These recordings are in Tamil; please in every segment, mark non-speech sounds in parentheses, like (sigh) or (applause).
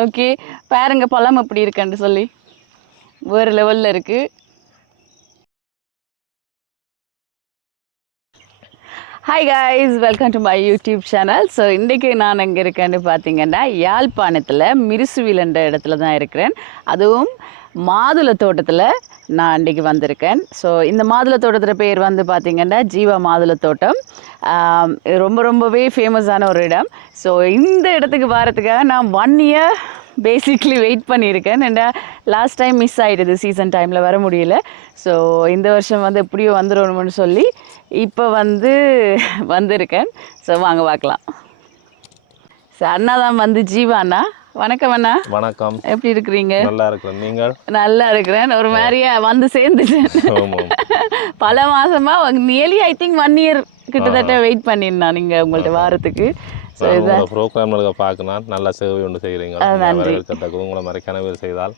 ஓகே. பாருங்க பழம் எப்படி இருக்குன்னு சொல்லி. வேறு லெவலில் இருக்கு. Hi guys welcome to my YouTube channel so இன்றைக்கி நான் எங்கே இருக்கேன்னு பார்த்தீங்கன்னா யாழ்ப்பாணத்தில் மிருசுவிலன்ற இடத்துல தான் இருக்கிறேன். அதுவும் மாதுளை தோட்டத்தில் நான் அன்றைக்கி வந்திருக்கேன். ஸோ இந்த மாதுளை தோட்டத்தோட பேர் வந்து பார்த்திங்கன்னா ஜீவா மாதுளை தோட்டம். ரொம்ப ரொம்பவே ஃபேமஸான ஒரு இடம். ஸோ இந்த இடத்துக்கு வரதுக்காக நான் ஒன் இயர் பேசிக்லி வெயிட் பண்ணியிருக்கேன். ஏன்னா லாஸ்ட் டைம் மிஸ் ஆகிடுது சீசன் டைமில் வர முடியல. ஸோ இந்த வருஷம் வந்து எப்படியோ வந்துடணும்னு சொல்லி இப்போ வந்து வந்திருக்கேன். ஸோ வாங்க பார்க்கலாம் ஸோ அண்ணா தான் வந்து ஜீவா அண்ணா. வணக்கம் அண்ணா. வணக்கம். எப்படி இருக்கிறீங்க? நல்லா இருக்கிறேன். நீங்கள்? நல்லா இருக்கிறேன். ஒரு மாதிரியா வந்து சேர்ந்துட்டேன். பல மாசமா nearly I think one year கிட்டத்தட்ட வெயிட் பண்ணியிருந்தேன் நீங்கள் உங்கள்ட்ட வாரத்துக்கு. ப்ரோக்ராம்ல பார்க்கணும். நல்ல சேவை ஒன்று செய்கிறீங்க. நன்றி. உங்களை மாதிரி கனவு செய்தால்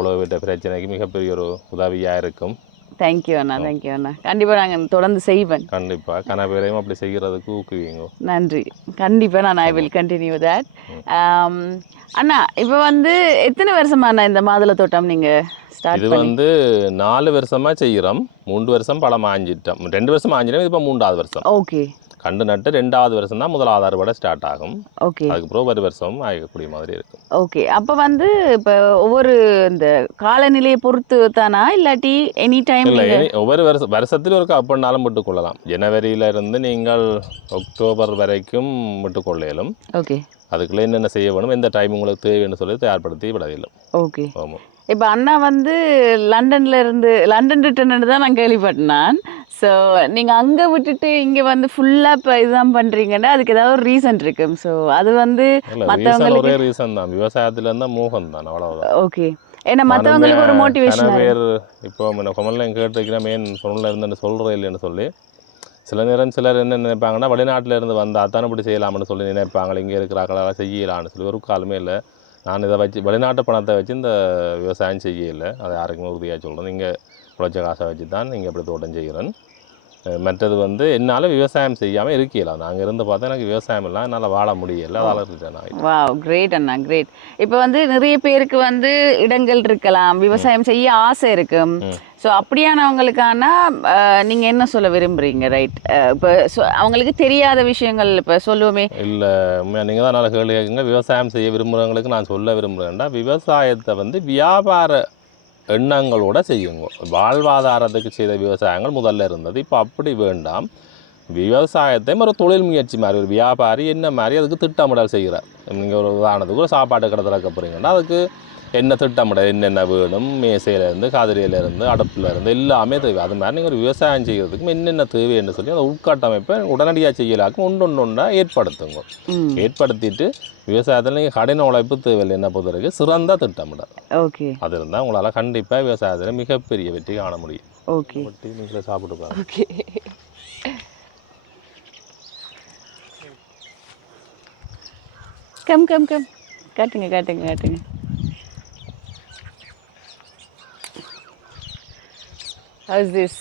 உலக வீட்ட பிரச்சனைக்கு மிகப்பெரிய ஒரு உதவியாக இருக்கும். தேங்க்யூ அண்ணா தேங்க்யூ அண்ணா. கண்டிப்பாக நாங்கள் தொடர்ந்து செய்வேன். கண்டிப்பாக கனவேரையும் அப்படி செய்கிறதுக்கு ஊக்குவீங்க நன்றி. கண்டிப்பாக நான் ஐ வில் கண்டினியூ தட் அண்ணா இப்போ வந்து எத்தனை வருஷமா அண்ணா இந்த மாதுளை தோட்டம் நீங்கள் ஸ்டார்ட் இது வந்து நாலு வருஷமா செய்கிறோம் மூன்று வருஷம் பழம் ஆஞ்சிட்டோம் ரெண்டு வருஷம் ஆஞ்சிட்டோம் இப்போ மூன்றாவது வருஷம். ஓகே கண்டு நட்டு ரெண்டாவது வருஷம் தான் முதலாவது அறுவடை ஸ்டார்ட் ஆகும். ஓகே அதுக்கப்புறம் ஒரு வருஷம் ஆகக்கூடிய மாதிரி இருக்கும். ஓகே அப்போ வந்து இப்போ ஒவ்வொரு இந்த காலநிலையை பொறுத்து தானா? இல்லாட்டி எனி டைம் இல்லை ஒவ்வொரு வருஷம் வருஷத்தில் ஒரு அப்படினாலும் விட்டுக்கொள்ளலாம். ஜனவரியில இருந்து நீங்கள் அக்டோபர் வரைக்கும் விட்டுக்கொள்ளையிலும் ஓகே அதுக்குள்ளே என்னென்ன செய்ய வேணும் எந்த டைம் உங்களுக்கு தேவைன்னு சொல்லி தயார்படுத்தி விடவில்லை. ஓகே ஆமாம் இப்போ அண்ணா வந்து லண்டன்ல இருந்து லண்டன் ரிட்டர்ன் தான் நான் கேள்விப்பட்டேன் ஸோ நீங்கள் அங்கே விட்டுட்டு இங்கே வந்து ஃபுல்லாக இப்போ இதுதான் பண்ணுறீங்கன்னா அதுக்கு ஏதாவது ஒரு ரீசன் இருக்கு. ஸோ அது வந்து மற்றவங்களுக்கு ஒரே ரீசன் தான். விவசாயத்துல இருந்தால் மோகம் தான் அவ்வளவுதான். ஓகே ஏன்னா மற்றவங்களுக்கு ஒரு மோட்டிவேஷன் பேர் இப்போ முன்ன கொமலில் எங்க கேட்டிருக்கிறேன் மெயின் பொருளில் இருந்து சொல்கிறேன் இல்லைன்னு சொல்லி சில நேரம் சிலர் என்ன நினைப்பாங்கன்னா வெளிநாட்டில் இருந்து வந்தால் அத்தானே இப்படி செய்யலாம்னு சொல்லி நினைப்பாங்க இங்கே இருக்கிறாங்களா செய்யலாம்னு சொல்லி ஒரு காலமே இல்லை. நான் இதை வச்சு வெளிநாட்டு பணத்தை வச்சு இந்த விவசாயம் செய்யலை. அதை யாருக்குமே உறுதியாக சொல்கிறேன் நீங்கள் உழைச்ச காசை வச்சு தான் நீங்கள் இப்படி தோட்டம் செய்கிறேன் மற்றது வந்து என்னால் விவசாயம் செய்யாமல் இருக்கல நாங்கள் இருந்து பார்த்தா எனக்கு விவசாயம் இல்லை. என்னால் வாழ முடியல. ஆகிட்டு வா கிரேட் அண்ணா கிரேட் இப்போ வந்து நிறைய பேருக்கு வந்து இடங்கள் இருக்கலாம். விவசாயம் செய்ய ஆசை இருக்கும் ஸோ அப்படியானவங்களுக்கான அஹ், நீங்க என்ன சொல்ல விரும்புறீங்க? ரைட் இப்போ அவங்களுக்கு தெரியாத விஷயங்கள் இப்போ சொல்லுவோமே. இல்லை நீங்கள் தான் நல்ல கேள்வி கேட்குங்க விவசாயம் செய்ய விரும்புகிறவங்களுக்கு நான் சொல்ல விரும்புகிறேன்டா விவசாயத்தை வந்து வியாபார எண்ணங்களோட செய்யுங்க. வாழ்வாதாரத்துக்கு செய்த விவசாயங்கள் முதல்ல இருந்தது. இப்போ அப்படி வேண்டாம். விவசாயத்தை ஒரு தொழில் முயற்சி மாதிரி ஒரு வியாபாரி என்ன மாதிரி அதுக்கு திட்டமிடல் செய்கிறார். நீங்கள் ஒரு உதாரணத்துக்கு ஒரு சாப்பாட்டு கடை திறக்க போகிறீங்கன்னா அதுக்கு என்ன திட்டமிடல் என்னென்ன வேணும் மேசையிலேருந்து காதிரியிலேருந்து அடுப்புலேருந்து எல்லாமே தேவை. அது மாதிரி நீங்கள் ஒரு விவசாயம் செய்கிறதுக்கும் என்னென்ன தேவைன்னு சொல்லி அந்த உட்கட்டமைப்பை உடனடியாக செய்யலாக்கும் ஒன்று ஒன்று ஒன்றா ஏற்படுத்துங்க ஏற்படுத்திட்டு விவசாயத்தில் நீங்கள் கடின உழைப்பு தேவையில்லை என்ன பொறுத்தவரைக்கும் சிறந்த திட்டமிடல் ஓகே. அது இருந்தால் உங்களால் கண்டிப்பாக விவசாயத்தில் மிகப்பெரிய வெற்றி காண முடியும். ஓகே. நீங்களே சாப்பிட்டு ஓகே. Come come come. காட்டுங்க காட்டுங்க காட்டுங்க. ஹவுஸ் திஸ்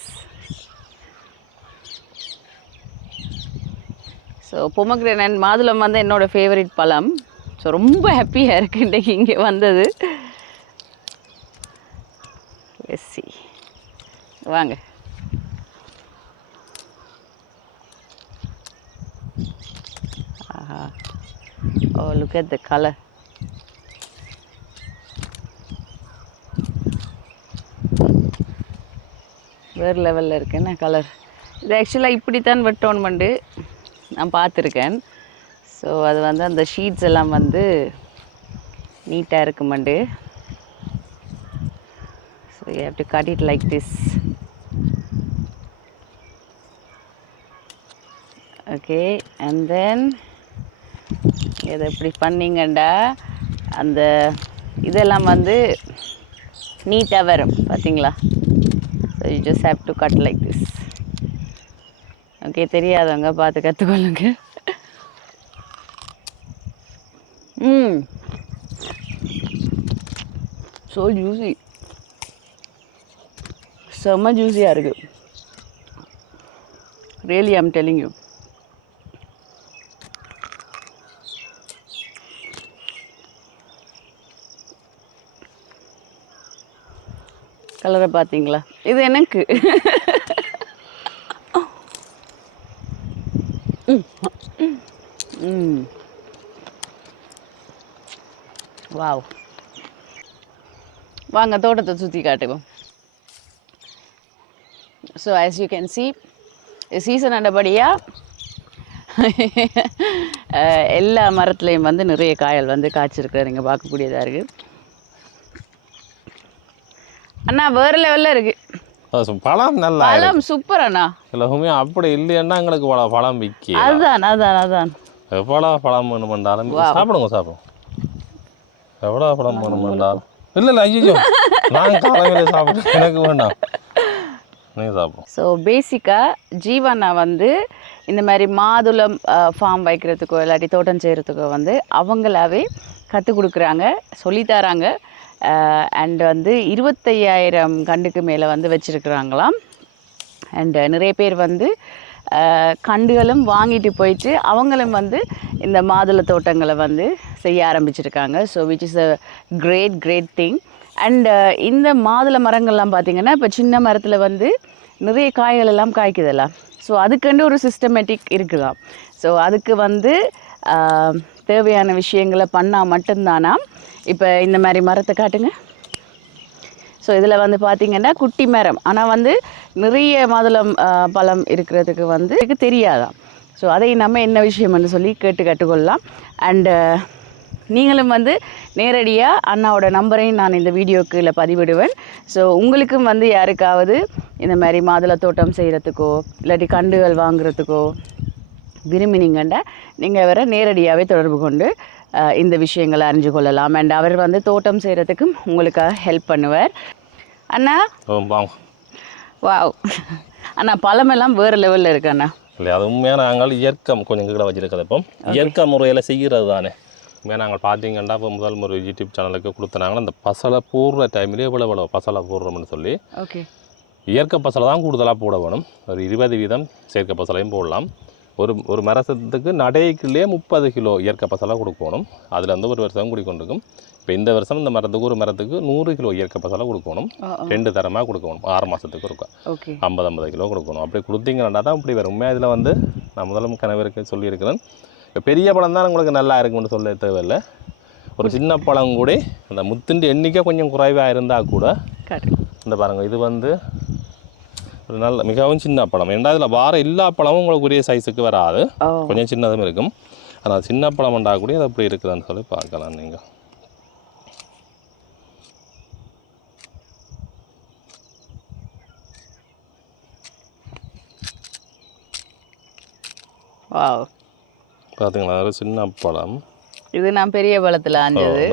ஸோ பொமக்ரேனன் மாதுளம் வந்து என்னோடய ஃபேவரட் பழம். ஸோ ரொம்ப ஹாப்பியாக இருக்குது இன்றைக்கி இங்கே வந்தது. எஸ்சி வாங்க. ஆஹா. Oh look at the colour வேறு லெவலில் இருக்குன்னு கலர் இது ஆக்சுவலாக இப்படித்தான் வெட்டோன்மெண்ட்டு நான் பார்த்துருக்கேன். ஸோ அது வந்து அந்த ஷீட்ஸ் எல்லாம் வந்து நீட்டாக இருக்குமண்டு. So you have to cut it like this okay and then இதை இப்படி பண்ணிங்கண்டா அந்த இதெல்லாம் வந்து நீட்டாக வரும். பார்த்தீங்களா you just have to cut like this okay தெரியாதவங்க பார்த்து கற்றுக்கொள்ளுங்க ம் hmm. ஸோ ஜூசி செம்ம ஜூஸியாக இருக்குது ரியலி ஐம் டெல்லிங் யூ கலரை பார்த்தீங்களா? இது எனக்கு. ம் வாவ். வாங்க தோட்டத்தை சுற்றி காட்டுவோம். So as you can see season அண்டபடியாக எல்லா மரத்துலேயும் வந்து நிறைய காயல் வந்து காய்ச்சிருக்கிற நீங்கள் பார்க்கக்கூடியதாக இருக்குது அண்ணா வேறு லெவலில் இருக்குது அது பழம் நல்லா இருக்கு. பழம் சூப்பர் அண்ணா எல்லாமே அப்படி இல்லைன்னா எங்களுக்கு பழ பழம் விற்கி அதுதான் அதான் அதான். எவ்வளோ பழம் வேணுமென்றாலும் சாப்பிடுங்க சாப்பிடுங்க. எவ்வளோ பழம் வேணுமென்றாலும் இல்லை இல்லை ஐயோ நான் காலையில் சாப்பிடுறேன் எனக்கு வேண்டாம். நீங்கள் சாப்பிடும் ஸோ பேசிக்காக ஜீவனா வந்து இந்த மாதிரி மாதுளம் ஃபார்ம் வைக்கிறதுக்கோ இல்லாட்டி தோட்டம் செய்கிறதுக்கோ வந்து அவங்களாவே கற்றுக் கொடுக்குறாங்க சொல்லித்தராங்க அண்ட் வந்து இருபத்தையாயிரம் கண்டுக்கு மேலே வந்து வச்சுருக்குறாங்களாம். அண்டு நிறைய பேர் வந்து கண்டுகளும் வாங்கிட்டு போயிட்டு அவங்களும் வந்து இந்த மாதுளை தோட்டங்களை வந்து செய்ய ஆரம்பிச்சிருக்காங்க. So which is a great great thing and இந்த மாதுளை மரங்கள்லாம் பார்த்திங்கன்னா இப்போ சின்ன மரத்தில் வந்து நிறைய காய்கள் எல்லாம் காய்க்குதல்ல. ஸோ அதுக்கண்டு ஒரு சிஸ்டமேட்டிக் இருக்குதான் ஸோ அதுக்கு வந்து தேவையான விஷயங்களை பண்ணால் மட்டும்தானா இப்போ இந்த மாதிரி மரத்தை காட்டுங்க. ஸோ இதில் வந்து பார்த்தீங்கன்னா குட்டி மரம். ஆனால் வந்து நிறைய மாதுளம் பழம் இருக்கிறதுக்கு வந்து எனக்கு தெரியாதாம். ஸோ அதை நம்ம என்ன விஷயம்னு சொல்லி கேட்டு கற்றுக்கொள்ளலாம். அண்டு நீங்களும் வந்து நேரடியாக அண்ணாவோட நம்பரையும் நான் இந்த வீடியோக்கு இல்லை பதிவிடுவேன். ஸோ உங்களுக்கும் வந்து யாருக்காவது இந்த மாதிரி மாதுளை தோட்டம் செய்கிறதுக்கோ இல்லாட்டி கண்டுகள் வாங்குறதுக்கோ விரும்பினீங்கன்னா நீங்கள் வேறு நேரடியாகவே தொடர்பு கொண்டு இந்த விஷயங்களை அறிஞ்சு கொள்ளலாம். அண்ட் அவர் வந்து தோட்டம் செய்கிறதுக்கும் உங்களுக்காக ஹெல்ப் பண்ணுவார். அண்ணா? வாவ் அண்ணா பழமெல்லாம் வேறு லெவலில் இருக்கு அண்ணா. இல்லை அது உண்மையாக நாங்கள் இயற்கை கொஞ்சம் கீழே வச்சிருக்கிறது இப்போ. இயற்கை முறையில் செய்கிறது தானே. உண்மையாக நாங்கள் பார்த்தீங்கன்னா இப்போ முதல் முறை யூடியூப் சேனலுக்கு கொடுத்தனாங்களா அந்த பசலை போடுற டைம்லேயே இவ்வளோ இவ்வளோ பசலை போடுறோம்னு சொல்லி ஓகே இயற்கை பசலை தான் கூடுதலாக போட வேணும். ஒரு இருபது வீதம் செயற்கை பசலையும் போடலாம். ஒரு ஒரு மரசத்துக்கு நடைக்குள்ளே முப்பது கிலோ இயற்கை பசலை கொடுக்கணும். அதில் வந்து ஒரு வருஷம் குடிக்கொண்டிருக்கும் இப்போ இந்த வருஷம் இந்த மரத்துக்கு ஒரு மரத்துக்கு நூறு கிலோ இயற்கை பசலை கொடுக்கணும். ரெண்டு தரமாக கொடுக்கணும். ஆறு மாதத்துக்கு இருக்கும் ஐம்பது ஐம்பது கிலோ கொடுக்கணும். அப்படி கொடுத்தீங்கன்னா தான் இப்படி வரும். உண்மையாக இதில் வந்து நான் முதலும் கணவருக்கு சொல்லியிருக்கிறேன். இப்போ பெரிய பழம் தான் உங்களுக்கு நல்லா இருக்கும்னு சொல்ல தேவையில்லை. ஒரு சின்ன பழம் கூட அந்த முத்துண்டு எண்ணிக்கை கொஞ்சம் குறைவாக இருந்தால் கூட இந்த பாருங்கள் இது வந்து ஒரு நல்ல மிகவும் சின்ன பழம். ஏன்டா இதில் வார எல்லா பழமும் உங்களுக்கு உரிய சைஸுக்கு வராது. கொஞ்சம் சின்னதும் இருக்கும். ஆனால் சின்ன பழம் உண்டா கூட அது அப்படி இருக்குதுன்னு சொல்லி பார்க்கலாம் நீங்கள் பார்த்தீங்களா ஒரு சின்ன பழம். இது நான் பெரிய பழத்தில் ஆஞ்சது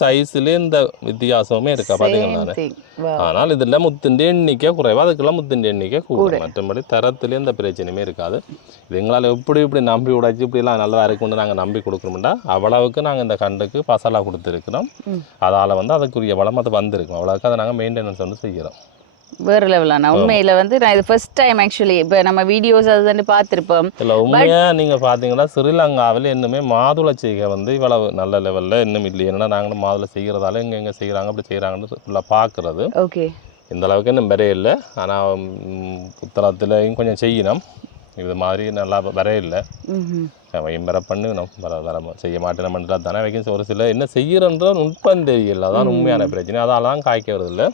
சைஸ்ல இந்த வித்தியாசமே இருக்கா? பார்த்தீங்களா திங் வா ஆனால் இதில் முத்துண்ட எண்ணிக்கை குறைவா. அதுக்கெல்லாம் முத்துண்ட எண்ணிக்கை கூட மற்றபடி தரத்துலேயே எந்த பிரச்சனையுமே இருக்காது. இது எங்களால் எப்படி இப்படி நம்பி உடைச்சி இப்படிலாம் நல்லதாக இருக்கும்னு நாங்கள் நம்பி கொடுக்கணும்டா? அவ்வளவுக்கு நாங்கள் இந்த கண்டுக்கு பசலாக கொடுத்துருக்குறோம். அதால் வந்து அதுக்குரிய வளம் அது வந்திருக்கும். அவ்வளோக்கு அதை நாங்கள் மெயின்டெனன்ஸ் வந்து செய்கிறோம். வேறு லெவலாண்ணா உண்மையில் வந்து நான் இது ஃபர்ஸ்ட் டைம் ஆக்சுவலி இப்போ நம்ம வீடியோஸ் அது வந்து பார்த்துருப்போம். இதில் உண்மையாக நீங்கள் பார்த்தீங்கன்னா ஸ்ரீலங்காவில் இன்னுமே மாதுளை செய்கை வந்து இவ்வளவு நல்ல லெவலில் இன்னும் இல்லை ஏன்னா நாங்களும் மாதுளை செய்கிறதால எங்கே எங்கே செய்கிறாங்க அப்படி செய்கிறாங்கன்னு ஃபுல்லாக பார்க்குறது. ஓகே இந்த அளவுக்கு இன்னும் வரைய இல்லை ஆனால் புத்தளத்துலையும் கொஞ்சம் செய்யணும். இது மாதிரி நல்லா வரைய இல்லை வையும் வர பண்ணணும். வர வர செய்ய மாட்டேன் தானே வைக்கும் ஒரு சில என்ன செய்கிறன்ற நுட்பம் தெரியல. அதான் உண்மையான பிரச்சனை. அதால தான் காய்க்க வருதில்ல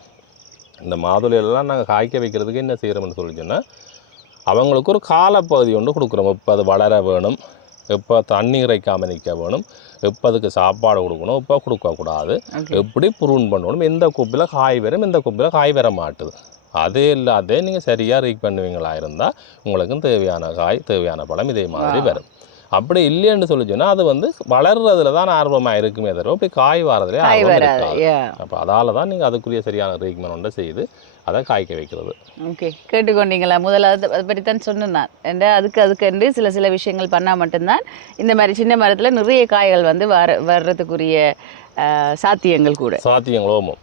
இந்த மாதுளையெல்லாம் நாங்கள் காய்க்க வைக்கிறதுக்கு என்ன செய்கிறோம்னு சொல்லி சொன்னால் அவங்களுக்கு ஒரு காலப்பகுதி ஒன்று கொடுக்குறோம். எப்போ அது வளர வேணும் எப்போ தண்ணி இறைக்காமல் நிற்க வேணும் எப்போ அதுக்கு சாப்பாடு கொடுக்கணும் எப்போ கொடுக்கக்கூடாது எப்படி ப்ரூன் பண்ணணும் எந்த குப்பில் காய் வரும் எந்த குப்பில் காய் வர மாட்டுது. அதே இல்லாதே நீங்கள் சரியாக ரீக் பண்ணுவீங்களா இருந்தால் உங்களுக்கும் தேவையான காய் தேவையான பழம் இதே மாதிரி வரும். அப்படி இல்லைன்னு சொல்லி சொன்னால் அது வந்து வளர்றதுல தான் ஆர்வமாக இருக்குமே தவிர இப்படி காய் வரதுல ஆர்வம் இருக்காது. அப்போ அதால தான் நீங்கள் அதுக்குரிய சரியான ட்ரீட்மெண்ட் ஒன்றை செய்து அதை காய்க்க வைக்கிறது. ஓகே கேட்டுக்கொண்டீங்களா? முதல்ல அதை அதை பற்றி தான் சொன்னேன் நான். அதுக்கு அதுக்கு சில சில விஷயங்கள் பண்ணால் மட்டும்தான் இந்த மாதிரி சின்ன மரத்தில் நிறைய காய்கள் வந்து வர வர்றதுக்குரிய சாத்தியங்கள் கூட. சாத்தியங்களோமும்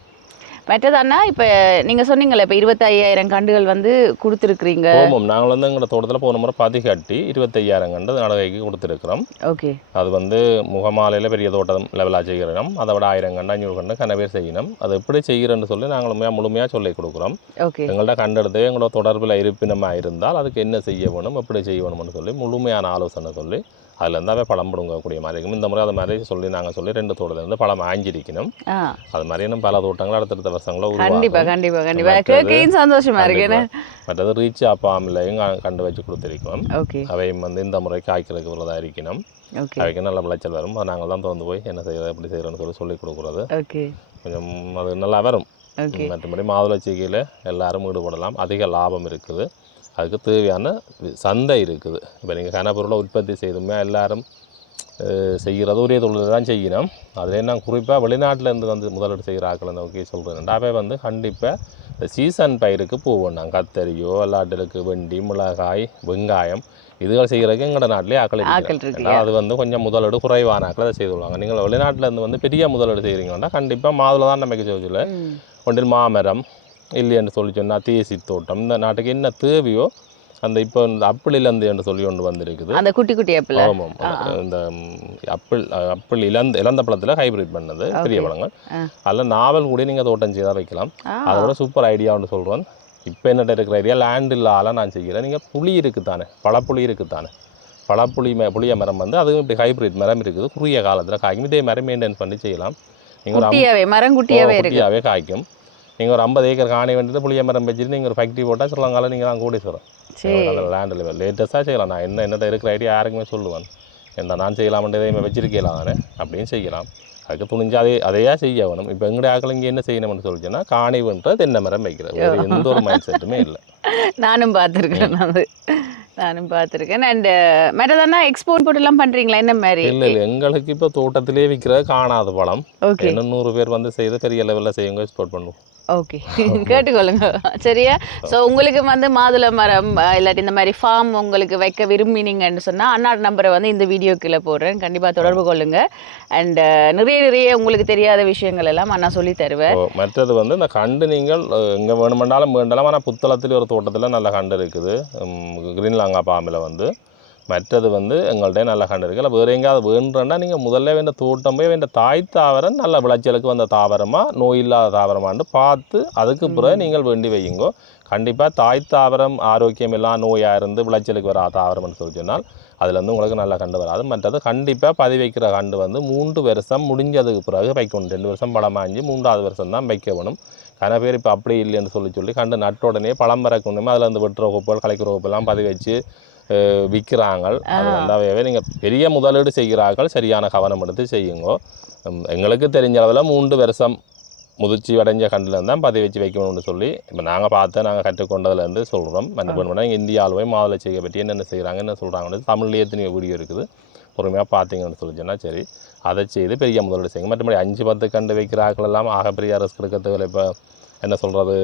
மற்றதாண்ணா இப்போ நீங்கள் சொன்னீங்களே இப்போ இருபத்தையாயிரம் கண்டுகள் வந்து கொடுத்துருக்குறீங்க. போமம் நாங்கள் வந்து எங்களோட தோட்டத்தில் போன முறை பதி கட்டி இருபத்தையாயிரம் கண்டு நடகைக்கு கொடுத்துருக்குறோம். ஓகே. அது வந்து முகமாலையில் பெரிய தோட்டம் லெவலாக செய்கிறோம். அதை விட ஆயிரம் கண்டு அஞ்சூறு கண்டு கன பேர் செய்யணும். அது எப்படி செய்கிறேன்னு சொல்லி நாங்கள் உண்மையாக முழுமையாக சொல்லி கொடுக்குறோம். ஓகே. எங்கள்கிட்ட கண்டெடுத்து எங்களோட தொடர்பில் இருப்பினமாக இருந்தால் அதுக்கு என்ன செய்ய வேணும் எப்படி செய்ய வேணும்னு சொல்லி முழுமையான ஆலோசனை சொல்லி அதில் இருந்தாவே பழம் பிடுங்கக்கூடிய மாதிரி இருக்கும். இந்த முறை அது மாதிரி சொல்லி நாங்கள் சொல்லி ரெண்டு தோட்டத்துலேருந்து பழம் ஆஞ்சிருக்கணும் அது மாதிரி இன்னும் பல தோட்டங்கள் அடுத்தடுத்த வருஷங்களில் கண்டிப்பா உருவாகும் கண்டிப்பா. கண்டிப்பா மற்றது- கேட்கையும் சந்தோஷமா இருக்கு மற்றது ரீச் ஆப்பாமலையும் கண்டு வச்சு கொடுத்துருக்கோம். அவையும் வந்து இந்த முறை காய்க்கிறதுக்கு உள்ளதாக இருக்கணும். அவைக்கு நல்ல விளைச்சல் வரும். நாங்கள் தான் திறந்து போய் என்ன செய்யறது எப்படி செய்யறோம்னு சொல்லி சொல்லி கொடுக்குறது. கொஞ்சம் அது நல்லா வரும். மற்றபடி மாதுளை சிகியில் எல்லாரும் ஈடுபடலாம். அதிக லாபம் இருக்குது. அதுக்கு தேவையான சந்தை இருக்குது. இப்போ நீங்கள் கனப்பொருளை உற்பத்தி செய்துமே எல்லாரும் செய்கிறது ஒரே தொழில் தான் செய்யணும். அதில் நான் குறிப்பாக வெளிநாட்டுல இருந்து வந்து முதலீடு செய்கிற ஆக்களை நோக்கி சொல்கிறேன் ரெண்டாவே வந்து கண்டிப்பாக இந்த சீசன் பயிருக்கு போவோம் நாங்கள் கத்தரியோ எல்லாட்டுக்கு வெண்டி மிளகாய் வெங்காயம் இதுகள் செய்கிறதுக்கு எங்களோட நாட்டிலே ஆக்கள் இருக்குது அது வந்து கொஞ்சம் முதலீடு குறைவான ஆக்களை அதை செய்து கொள்வாங்க. நீங்கள் வெளிநாட்டுல இருந்து வந்து பெரிய முதலீடு செய்கிறீங்கன்னா கண்டிப்பாக மாதுளை தான் நமக்கு ம். ஒன்றில் மாமரம் இல்லைன்னு சொல்லி சொன்னால் தேசி தோட்டம். இந்த நாட்டுக்கு என்ன தேவையோ அந்த இப்போ இந்த அப்பிளிலந்து என்று சொல்லி ஒன்று வந்திருக்குது. அந்த குட்டி குட்டி ஆப்பிள் ஆமாம். இந்த அப்பிள் அப்பிள் இலந்த இலந்த பழத்தில் ஹைபிரிட் பண்ணது பெரிய. பழங்கள். அதில் நாவல் கூட நீங்கள் தோட்டம் செய்தால் வைக்கலாம். ஆ. அதை விட சூப்பர் ஐடியான்னு சொல்கிறேன் இப்போ என்னட்ட இருக்கிற ஐடியா லேண்ட் இல்லாத நான் செய்கிறேன். நீங்கள் புளி இருக்குது தானே பழப்புளி இருக்குது தானே பழப்புளி ம புளிய மரம் வந்து அதுவும் இப்படி ஹைபிரிட் மரம் இருக்குது. குறுகிய காலத்தில் காய்க்கும். இதே மரம் மெயின்டைன் பண்ணி செய்யலாம். நீங்கள் குட்டியாவே மரம் குட்டியாவே காய்க்கும். நீங்கள் ஒரு ஐம்பது ஏக்கர் காணி வேண்டியது புளிய மரம் வச்சுட்டு நீங்கள் ஒரு ஃபேக்ட்ரி போட்டால் ஸ்ரீலங்காவில் நீங்கள் தான் கூடீஸ்வரம் சரி. அந்த லேண்ட் லெவல் லேட்டஸ்ட்டாக செய்யலாம். நான் என்ன என்னட்ட இருக்கிற ஐடியா யாருக்குமே சொல்லுவேன். எந்த நான் செய்யலாம்ன்றதை எதையுமே வச்சிருக்கலாம் தானே அப்படின்னு செய்யலாம். அதுக்கு துணிஞ்சு அதே அதையா செய்ய வேணும். இப்போ எங்களுடைய ஆக்கள் இங்கே என்ன செய்யணும்னு சொல்லிச்சுன்னா காணி வென்ற தென்னை மரம் வைக்கிறது. வேறு எந்த ஒரு மைண்ட் செட்டுமே இல்லை. நானும் பார்த்துருக்கேன் அது. நானும் பார்த்துருக்கேன். அண்ட் மற்றதானா எக்ஸ்போர்ட் போட்டுலாம் பண்ணுறீங்களா என்ன மாதிரி? இல்லை இல்லை. எங்களுக்கு இப்போ தோட்டத்திலே விற்கிற காணாத பழம் இன்னும் நூறு பேர் வந்து செய்து பெரிய லெவலில் செய்யுங்க எக்ஸ்போர்ட் பண்ணுவோம். ஓகே. கேட்டுக்கொள்ளுங்க. சரியா? ஸோ உங்களுக்கு வந்து மாதுளை மரம் இல்லாட்டி இந்த மாதிரி ஃபார்ம் உங்களுக்கு வைக்க விரும்பினீங்கன்னு சொன்னால் அண்ணாட நம்பரை வந்து இந்த வீடியோ கீழே போடுறேன். கண்டிப்பாக தொடர்பு கொள்ளுங்க. அண்ட் நிறைய நிறைய உங்களுக்கு தெரியாத விஷயங்கள் எல்லாம் அண்ணா சொல்லி தருவேன் மற்றது வந்து இந்த கண்டு நீங்கள் எங்கே வேணுமெண்டாலும் வேண்டாம் ஆனால் புத்தளத்தில் ஒரு தோட்டத்தில் நல்ல கண்டு இருக்குது. கிரீன்லாங்கா பாம்பில் வந்து. மற்றது வந்து எங்கள்கிட்ட நல்ல கண்டு இருக்குது இல்லை வேறு எங்கேயாவது வேண்டுறேன்னா நீங்கள் முதல்ல வேண்ட தோட்டம் போய் வேண்ட தாய் தாவரம் நல்ல விளைச்சலுக்கு வந்த தாவரமா நோய் இல்லாத தாவரமான்னு பார்த்து அதுக்கு பிறகு நீங்கள் வேண்டி வையுங்கோ. கண்டிப்பாக தாய் தாவரம் ஆரோக்கியம் எல்லாம் நோயாக இருந்து விளைச்சலுக்கு வர தாவரம்னு சொல்லி சொன்னால் அதுல இருந்து உங்களுக்கு நல்ல கண்டு வராது. மற்றது கண்டிப்பாக பதிவு வைக்கிற கண்டு வந்து மூன்று வருஷம் முடிஞ்சதுக்கு பிறகு வைக்கணும். ரெண்டு வருஷம் பழமாஞ்சு மூன்றாவது வருஷம் தான் வைக்க வேணும். கன பேர் இப்போ அப்படி இல்லைன்னு சொல்லி சொல்லி கண்டு நட்ட உடனே பழம் பறக்கணுமே அதில் வந்து வெட்டுற குப்பல் கலைக்கிற குப்பெல்லாம் பதிவு வச்சு விற்கிறாங்க அது வந்தாவே நீங்கள் பெரிய முதலீடு செய்கிறார்கள் சரியான கவனம் எடுத்து செய்யுங்க எங்களுக்கு தெரிஞ்ச அளவில் மூன்று வருஷம் முதிர்ச்சி அடைஞ்ச கண்டில் தான் பதிவு வச்சு வைக்கணும்னு சொல்லி இப்போ நாங்கள் பார்த்து நாங்கள் கற்றுக்கொண்டதுலேருந்து சொல்கிறோம் என்ன பண்ணுவோம்னா இந்தியாவில் போய் மாதுளை செய்கை பற்றி என்னென்ன செய்கிறாங்க என்ன சொல்கிறாங்கன்னு தமிழ்லேயே எத்தனையோ வீடியோ இருக்குது பொறுமையாக பார்த்தீங்கன்னு சொல்லிச்சுன்னா சரி அதை செய்து பெரிய முதலீடு செய்யுங்க மற்றபடி அஞ்சு பத்து கண்டு வைக்கிற ஆட்கள் எல்லாம் ஆக பெரிய ரிஸ்க் எடுக்கிறதுக்கு இப்போ என்ன சொல்கிறது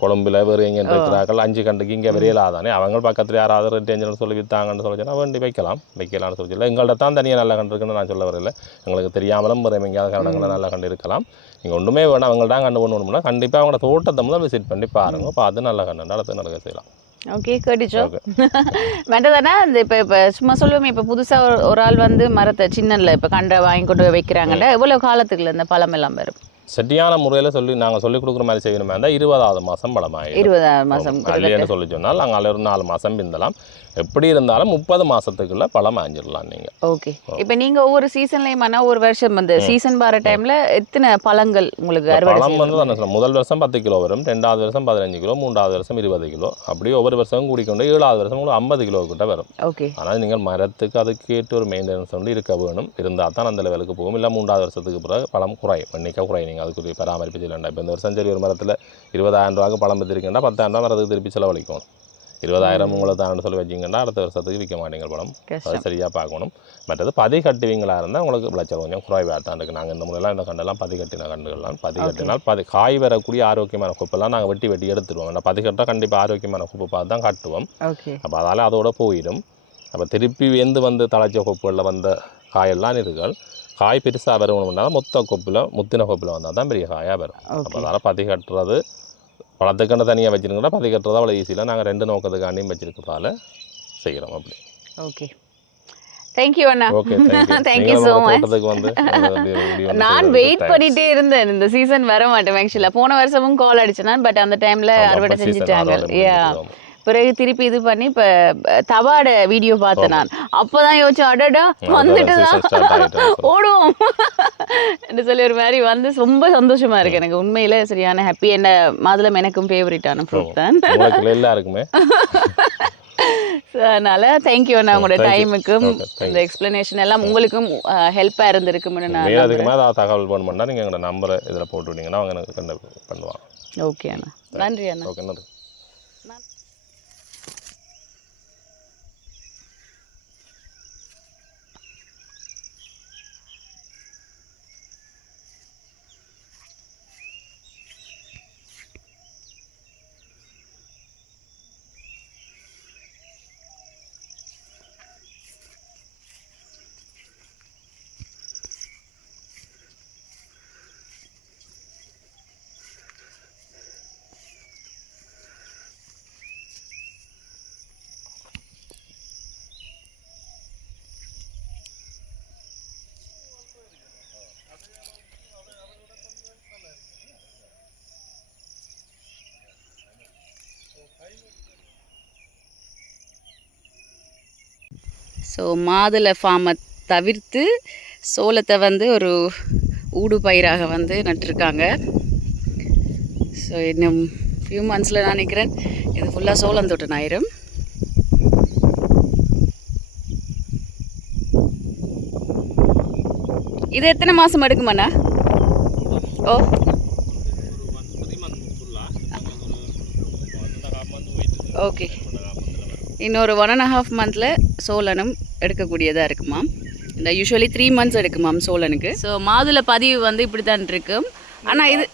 கொழும்புல வேறு எங்கே இருக்கிறார்கள். அஞ்சு கண்டுக்கு இங்கே விரையலாதானே அவங்க பக்கத்தில் யாராவது ரெட்டேஞ்சல் சொல்லி விற்றாங்கன்னு சொல்லி சொன்னா வேண்டி வைக்கலாம். வைக்கலாம்னு சொல்லி சொல்ல. எங்கள்கிட்ட தான் தனியாக நல்ல கண்டு இருக்குன்னு நான் சொல்ல வரல. எங்களுக்கு தெரியாமலும் வேறு எங்கேயாவது கன்னடங்களில் நல்ல கண்டு இருக்கலாம். நீங்கள் ஒன்றுமே வேணாம். அவங்கள்ட்ட கண்டு பண்ணணும்னா கண்டிப்பாக அவங்களோட தோட்டத்தை முதல் விசிட் பண்ணி பாருங்க. பார்த்து நல்ல கண்டு அடுத்து நடக்க செய்யலாம். ஓகே கேட்டுச்சோ. (laughs) மற்றதானா இந்த இப்போ இப்போ சும்மா சொல்லுவோமே இப்போ புதுசாக ஒரு ஆள் வந்து மரத்தை சின்னல இப்போ கண்டை வாங்கி கொண்டு போய் வைக்கிறாங்கல்ல எவ்வளோ காலத்துக்குள்ள இந்த பழம் எல்லாம் வரும்? சரியான முறையில் சொல்லி நாங்கள் சொல்லிக் கொடுக்குற மாதிரி செய்யணுமே இருந்தால் இருபதாவது மாதம் பழமாயிடும். இருபதாயிரம் மாதம் இல்லைன்னு சொல்லி சொன்னால் நாங்கள் ஒரு நாலு மாதம் பிந்தலாம். எப்படி இருந்தாலும் முப்பது மாதத்துக்குள்ள பழம் ஆஞ்சிடலாம் நீங்கள் ஓகே. இப்போ நீங்க ஒவ்வொரு சீசன்லயும் ஆனா ஒரு வருஷம் வந்து சீசன் வர டைம்ல எத்தனை பழங்கள் உங்களுக்கு பழம் வந்து? நான் முதல் வருஷம் பத்து கிலோ வரும் ரெண்டாவது வருஷம் பதினஞ்சு கிலோ மூன்றாவது வருஷம் இருபது கிலோ. அப்படியே ஒவ்வொரு வருஷமும் கூடிக்கொண்டு ஏழாவது வருஷம் உங்களுக்கு ஐம்பது கிலோ கிட்ட வரும். ஓகே. ஆனால் நீங்கள் மரத்துக்கு அதுக்கு ஏற்ற ஒரு மெயின்டெனன்ஸ் வந்து இருக்க வேணும். இருந்தால் தான் அந்த லெவலுக்கு போகும். இல்லை மூன்றாவது வருஷத்துக்கு பிறகு பழம் குறையும். எண்ணிக்கை குறையும். நீங்கள் அதுக்குரிய பராமரிப்பு செய்யலாம் இப்போ இந்த வருஷம் சரி ஒரு மரத்தில் இருபதாயிரம் ரூபாய்க்கு பழம் விற்றுருக்கீங்கன்னா பத்தாயிரம் ரூபா மரத்துக்கு திருப்பி செலவழிக்கணும் இருபதாயிரம் உங்களை தான் சொல்லி வச்சிங்கன்னா அடுத்த வருஷத்துக்கு விற்க மாட்டீங்க பழம். அது சரியாக பார்க்கணும். மற்றது பதி கட்டுவீங்களா இருந்தால் உங்களுக்கு விளைச்சல் கொஞ்சம் குறைவாக தான் இருக்குது நாங்கள் இந்த முறையெல்லாம் இந்த கண்டெல்லாம் பதி கட்டின கண்டுகள்லாம். பதி. கட்டினால் பதி காய் வரக்கூடிய ஆரோக்கியமான குப்பெல்லாம் நாங்கள் வெட்டி வெட்டி எடுத்துருவோம். ஏன்னா பதி கட்டால் கண்டிப்பாக ஆரோக்கியமான குப்பை பார்த்து தான் கட்டுவோம். அப்போ அதால் அதோட போயிடும். அப்போ திருப்பி வெந்து வந்து தழைச்ச கொப்புகளில் வந்த காயெல்லாம் இதுகள். காய் பெருசாக வரணும்னா மொத்த கொப்பில் முத்தின கொப்பில் வந்தால் தான் பெரிய காயாக வரும். அப்போ அதனால் பதி கட்டுறது பழத்துக்கண்டு தனியாக வச்சுருக்கோம்னா பதி கட்டுறது அவ்வளோ ஈஸியில் நாங்கள் ரெண்டு நோக்கத்துக்காண்டியும் வச்சுருக்கிறதால செய்கிறோம் அப்படி. ஓகே தேங்க்யூ அண்ணா. (laughs) அப்படி இப்படி வந்து நான் வெயிட். பண்ணிட்டே இருந்தேன். இந்த சீசன் வர மாட்டேன் ஆக்சுவலா போன வருஷமும் கால் அடிச்சேன். பட் அந்த டைம்ல அறுவடை செஞ்சுட்டாங்க பிறகு திருப்பி இது பண்ணி இப்ப தவாட வீடியோ பார்த்தேன் நான். அப்பதான் யோசிச்சேன் அடடா வந்துட்டு தான். ஓடுவோம். என்று சொல்லி ஒரு மாதிரி வந்து ரொம்ப சந்தோஷமா இருக்கு. எனக்கு உண்மையில சரியான ஹாப்பி என்ன மாதுளம் எனக்கும் ஃபேவரட்டான ஃப்ரூட் தான். எல்லாருக்குமே? (laughs) அதனால தேங்க்யூ அண்ணா உங்களோட. டைமுக்கும் இந்த எக்ஸ்பிளனேஷன் எல்லாம் உங்களுக்கும் ஹெல்ப்பா இருந்திருக்கும்னு நான் அதிகமாக ஏதாவது தகவல் ஃபோன் பண்ணால் நீங்கள் எங்களோட நம்பரை இதில் போட்டு விட்டீங்கன்னா அவங்க எனக்கு பண்ணுவாங்க. ஓகே அண்ணா. நன்றி அண்ணா. ஓகே நன்றி. ஸோ மாதுளை ஃபார்மை தவிர்த்து சோளத்தை வந்து ஒரு ஊடு பயிராக வந்து நட்டிருக்காங்க. ஸோ இன்னும் ஃபியூ மந்த்ஸில் நான் நினைக்கிறேன் இது ஃபுல்லாக சோளம் தொட்டு ஆயிரும். இது எத்தனை மாதம் எடுக்குமாண்ணா ஓ. ஓகே இன்னொரு ஒன் அண்ட் ஹாஃப் மந்தில் சோழனும் எடுக்கக்கூடியதாக இருக்குமா இந்த யூஸ்வலி த்ரீ மந்த்ஸ் எடுக்குமாம் சோழனுக்கு. ஸோ மாதுளை பதிவு வந்து இப்படி தான் இருக்கும் ஆனால் இது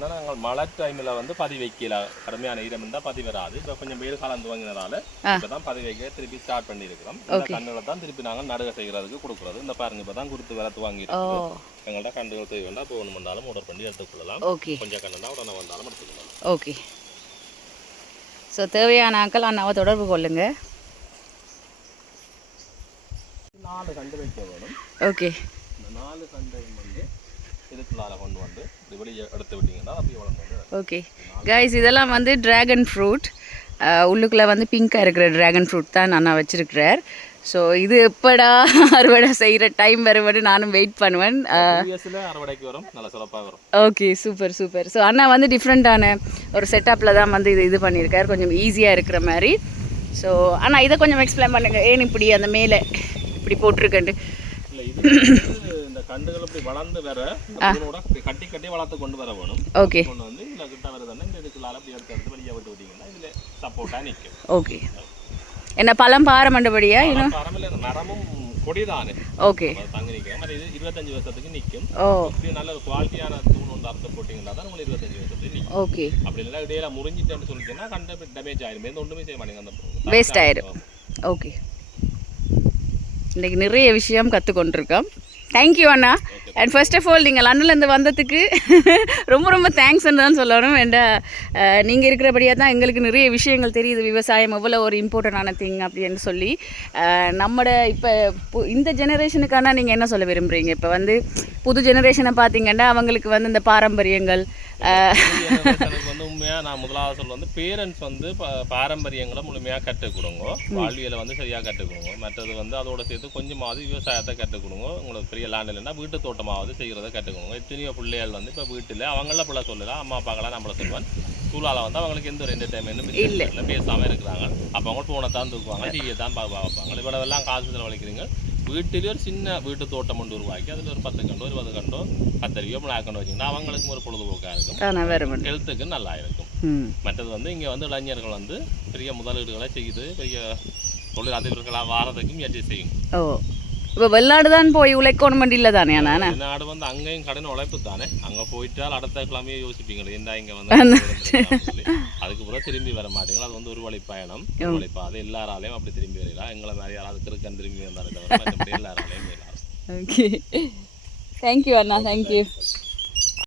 நாங்கள் மழை டைமில் வந்து பதி வைக்கல. கடுமையான ஈரம் இருந்தால் பதி வராது. இப்போ கொஞ்சம் வெயில் காலம் துவங்கினதால. இப்போ தான் பதி வைக்க திருப்பி ஸ்டார்ட் பண்ணியிருக்கிறோம் இந்த. கண்ணுகளை தான் திருப்பி நாங்கள் நடுக செய்கிறதுக்கு கொடுக்குறது. இந்த பாருங்க இப்போ தான் கொடுத்து வளர்த்து ஓ. வாங்கியிருக்கோம் எங்கள்கிட்ட கண்டுகள் தேவை வேண்டாம். இப்போ ஒன்று வந்தாலும் ஆர்டர் பண்ணி எடுத்துக்கொள்ளலாம். ஓகே கொஞ்சம் கண்ணுனா உடனே வந்தாலும் எடுத்துக்கலாம் ஓகே ஸோ தேவையான ஆட்கள் அண்ணாவை தொடர்பு கொள்ளுங்க. நாலு கண்டு வைக்க வேணும். ஓகே. நாலு கண்டையும் வந்து இதுக்குள்ளார கொண்டு வந்து இப்படி வெளியே எடுத்து விட்டீங்கன்னா அப்படியே வளர்ந்து வந்து ஓகே. கைஸ் இதெல்லாம் வந்து ட்ராகன் ஃப்ரூட் உள்ளுக்குள்ளே வந்து பிங்காக இருக்கிற ட்ராகன் ஃப்ரூட் தான் அண்ணா வச்சிருக்கிறார். ஸோ இது எப்படா (laughs) அறுவடை செய்கிற டைம் வருவன்னு நானும் வெயிட் பண்ணுவேன். அறுவடைக்கு வரும் நல்ல சிறப்பாக வரும். ஓகே சூப்பர் சூப்பர் ஸோ அண்ணா வந்து டிஃப்ரெண்ட்டான ஒரு செட்டப்பில் தான் வந்து இது இது பண்ணியிருக்காரு. கொஞ்சம் ஈஸியாக இருக்கிற மாதிரி. ஸோ அண்ணா இதை கொஞ்சம் எக்ஸ்பிளைன் பண்ணுங்க. ஏன் இப்படி அந்த மேலே இப்படி போட்டிருக்கண்டு இல்லை இது வந்து இந்த கண்டுகள் இப்படி வளர்ந்து வர இப்படி கட்டி கட்டி வளர்த்து கொண்டு வர வேணும். ஓகே. கொண்டு வந்து கிட்ட வருதுன்னா இந்த இதுக்குள்ளார அப்படி எடுத்து எடுத்து வெளியே விட்டு விட்டீங்கன்னா இதில் சப்போர்ட்டாக நிற்கும். ஓகே. என்ன பழம் பாரமண்டபடியா இன்னும்? மரமில் இந்த மரமும் கொடிதானே. ஓகே. தங்கி நிற்கும் மாதிரி இது இருபத்தஞ்சு வருஷத்துக்கு ஓ. இப்படி நல்ல குவாலிட்டியான தூண் ஒன்று அறுத்து போட்டிங்கன்னா தான் உங்களுக்கு இருபத்தஞ்சு வருஷத்துக்கு நிற்கும். ஓகே. அப்படி இல்லை இடையில முறிஞ்சிட்டேன்னு சொல்லிட்டேன்னா கண்ட டேமேஜ் ஆயிரும். எந்த ஒன்றுமே செய்ய மாட்டேங்க அந்த ஆயிரும். ஓகே. இன்றைக்கி நிறைய விஷயம் கற்றுக்கொண்டிருக்கோம் தேங்க்யூ அண்ணா. அண்ட் ஃபர்ஸ்ட் ஆஃப் ஆல் நீங்கள் லண்டன்லேருந்து வந்ததுக்கு ரொம்ப ரொம்ப தேங்க்ஸ்ன்னு தான் சொல்லணும். ஏண்டா நீங்கள் இருக்கிறபடியாக தான் எங்களுக்கு நிறைய விஷயங்கள் தெரியுது. விவசாயம் எவ்வளோ ஒரு இம்பார்ட்டண்டான திங் அப்படின்னு சொல்லி. நம்மட இப்போ இந்த ஜெனரேஷனுக்கான நீங்கள் என்ன சொல்ல விரும்புகிறீங்க இப்போ வந்து புது ஜெனரேஷனை பார்த்தீங்கன்னா அவங்களுக்கு வந்து இந்த பாரம்பரியங்கள் வந்து உண்மையா நான் முதலாவது சொல்ல வந்து பேரண்ட்ஸ் வந்து பாரம்பரியங்களை முழுமையா கற்றுக் கொடுங்க வாழ்வியலை வந்து சரியா கற்றுக் கொடுங்க மற்றது வந்து அதோட சேர்த்து கொஞ்சமாவது விவசாயத்தை கற்றுக் கொடுங்க உங்களுக்கு பெரிய லேண்ட் இல்லைன்னா வீட்டு தோட்டமாவது செய்கிறத கற்றுக் கொடுங்க எத்தனையோ பிள்ளைகள் வந்து இப்போ வீட்டில் அவங்கள பிள்ளை சொல்லலாம் அம்மா அப்பாக்கெல்லாம் நம்மள சொல்லுவான் சூழால வந்து அவங்களுக்கு எந்த ஒரு என்டர்டைன்மெண்ட்டும் இல்ல. இல்லை பேசாம இருக்கிறாங்க. அப்போ அவங்க போனை தான் தூக்குவாங்க டிவியை தான் பா பார்ப்பாங்க. இவ்வளவெல்லாம் காசு செலவழிக்கிறீங்க. வீட்டிலேயே ஒரு சின்ன வீட்டு தோட்டம் ஒன்று உருவாக்கி அதில் ஒரு பத்து கண்டோ இருபது கண்டோ கத்தரியோ மிளகாக்கண்டோ வச்சிங்கன்னா அவங்களுக்கும் ஒரு பொழுதுபோக்காக இருக்கும். ஹெல்த்துக்கு நல்லா இருக்கும். மற்றது வந்து இங்கே வந்து இளைஞர்கள் வந்து பெரிய முதலீடுகளை செய்து பெரிய தொழில் அதிபர்களாக வாரதுக்கு முயற்சி செய்யும். ஓ. இப்போ வெளிநாடு தான் போய் உழைக்கணும் இல்லை தானே நாடு வந்து அங்கேயும் கடன் உழைப்பு தானே. அங்கே போயிட்டால் அடுத்த கிழமையே யோசிப்பீங்களே என்ன இங்கே வந்து இருந்திருக்கலாம் சொல்லி. அதுக்கு பிறகு திரும்பி வர மாட்டீங்களா? அது வந்து ஒரு வழி பயணம் ஒரு வழி பாதை. எல்லாராலையும் அப்படி திரும்பி வரலாம் எங்களை மாதிரி யாராவது கிறுக்கன் திரும்பி வந்தாலே தவிர மற்றபடி எல்லாராலையும் ஓகே தேங்க்யூ அண்ணா. தேங்க்யூ